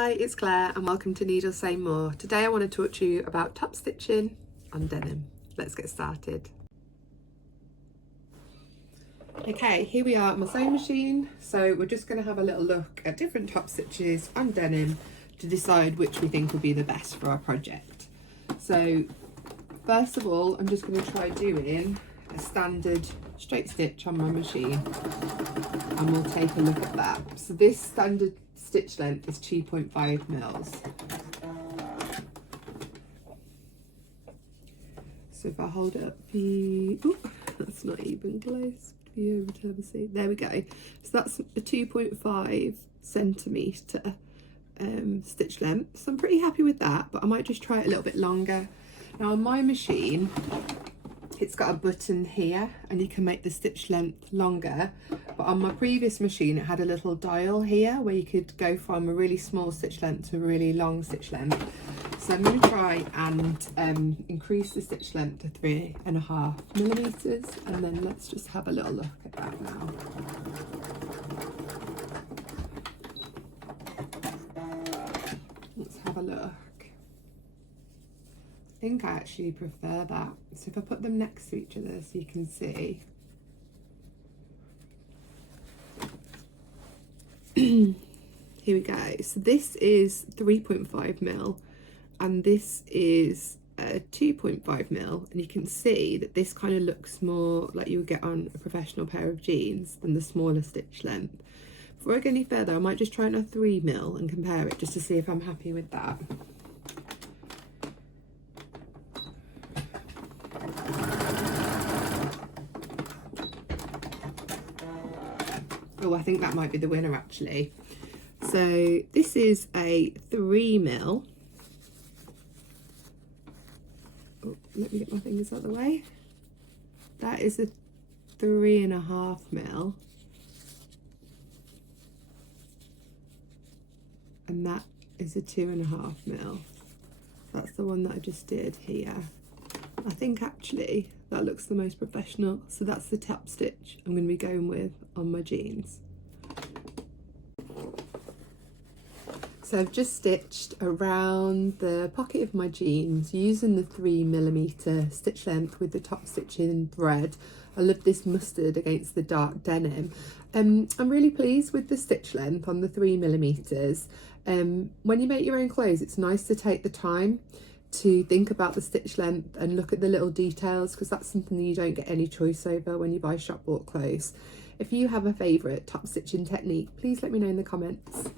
Hi, it's Claire and welcome to Needle Say More. Today I want to talk to you about top stitching on denim. Let's get started. Okay, here we are at my sewing machine. So we're just going to have a little look at different top stitches on denim to decide which we think will be the best for our project. So first of all, I'm just going to try doing a standard straight stitch on my machine and we'll take a look at that. So this standard stitch length is 2.5 mils. So if I hold it up that's not even close for you to ever see. There we go. So that's a 2.5 centimetre stitch length. So I'm pretty happy with that, but I might just try it a little bit longer. Now on my machine, it's got a button here and you can make the stitch length longer, but on my previous machine it had a little dial here where you could go from a really small stitch length to a really long stitch length. So I'm going to try and increase the stitch length to 3.5 millimeters, and then let's just have a little look at that now. Let's have a look. I think I actually prefer that. So if I put them next to each other so you can see. Here we go. So this is 3.5 mil and this is 2.5 mil, and you can see that this kind of looks more like you would get on a professional pair of jeans than the smaller stitch length. Before I go any further, I might just try on a 3 mil and compare it just to see if I'm happy with that. Oh, I think that might be the winner actually. So this is a 3 mil. Oh, let me get my fingers out of the way. That is a 3.5 mil. And that is a 2.5 mil. That's the one that I just did here. I think actually that looks the most professional. So that's the top stitch I'm going to be going with on my jeans. So I've just stitched around the pocket of my jeans using the 3 millimeter stitch length with the top stitching thread. I love this mustard against the dark denim. I'm really pleased with the stitch length on the 3 millimeters. When you make your own clothes, it's nice to take the time to think about the stitch length and look at the little details, because that's something that you don't get any choice over when you buy shop bought clothes. If you have a favourite top stitching technique, please let me know in the comments.